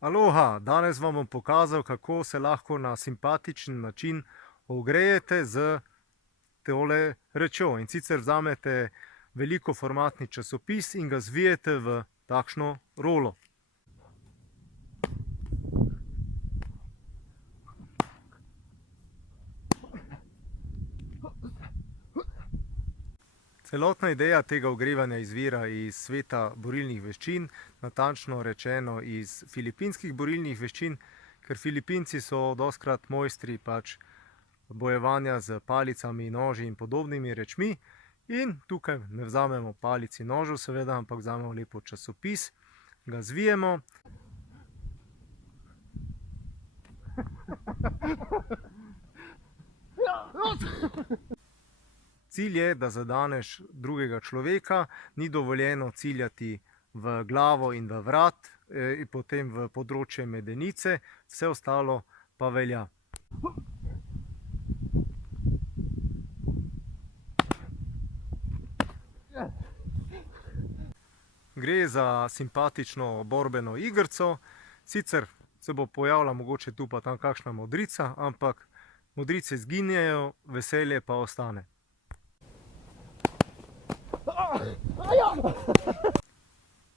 Aloha, danes vam bom pokazal, kako se lahko na simpatičen način ogrejete z tole rečjo. In sicer vzamete velikoformatni časopis in ga zvijete v takšno rolo. Celotna ideja tega ogrevanja izvira iz sveta borilnih veščin, natančno rečeno iz filipinskih borilnih veščin, ker Filipinci so dostikrat mojstri bojevanja z palicami, noži in podobnimi rečmi. In tukaj ne vzamemo palic in nožev seveda, ampak vzamemo lepo časopis, ga zvijemo. Cilj je, da zadaneš drugega človeka, ni dovoljeno ciljati v glavo in v vrat, in potem v področje medenice, vse ostalo pa velja. Gre za simpatično borbeno igrico, sicer se bo pojavila mogoče tu pa tam kakšna modrica, ampak modrice izginejo, veselje pa ostane.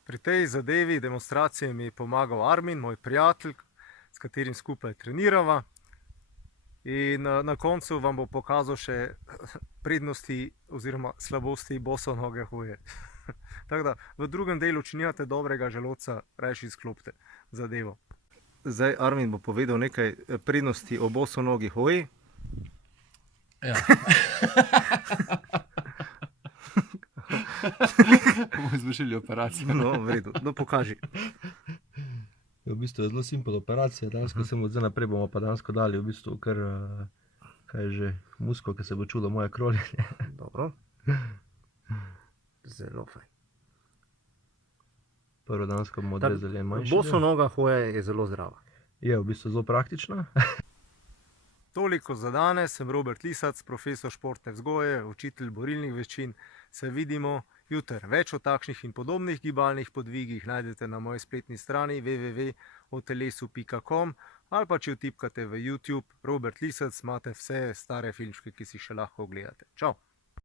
Pri tej zadevi, demonstraciji mi je pomagal Armin, moj prijatelj, s katerim skupaj trenirava. In na koncu vam bo pokazal še prednosti oziroma slabosti bosonoge hoje. Tako da, v drugem delu, če nimate dobrega želodca, rajši izklopite zadevo. Zdaj Armin bo povedal nekaj prednosti o bosonogi hoji. Ja. Bomo izvršili operacijo. No, v redu. No, pokaži. V bistvu je zelo simpel operacija, dejansko se mu zdaj naprej bomo pa dejansko dali v bistvu kar, kaj je že, musko, ki se bo čulo moje kroljenje. Dobro. Zelo fajn. Prvo dejansko bomo odrezali en manjši del. Bosonoga hoja je zelo zdrava. Je v bistvu zelo praktična. Toliko za danes, sem Robert Lisac, profesor športne vzgoje, učitelj borilnih veščin. Se vidimo jutri. Več o takšnih in podobnih gibalnih podvigih najdete na moji spletni strani www.otelesu.com ali pa če vtipkate v YouTube Robert Lisac, imate vse stare filmčke, ki si še lahko ogledate. Čau!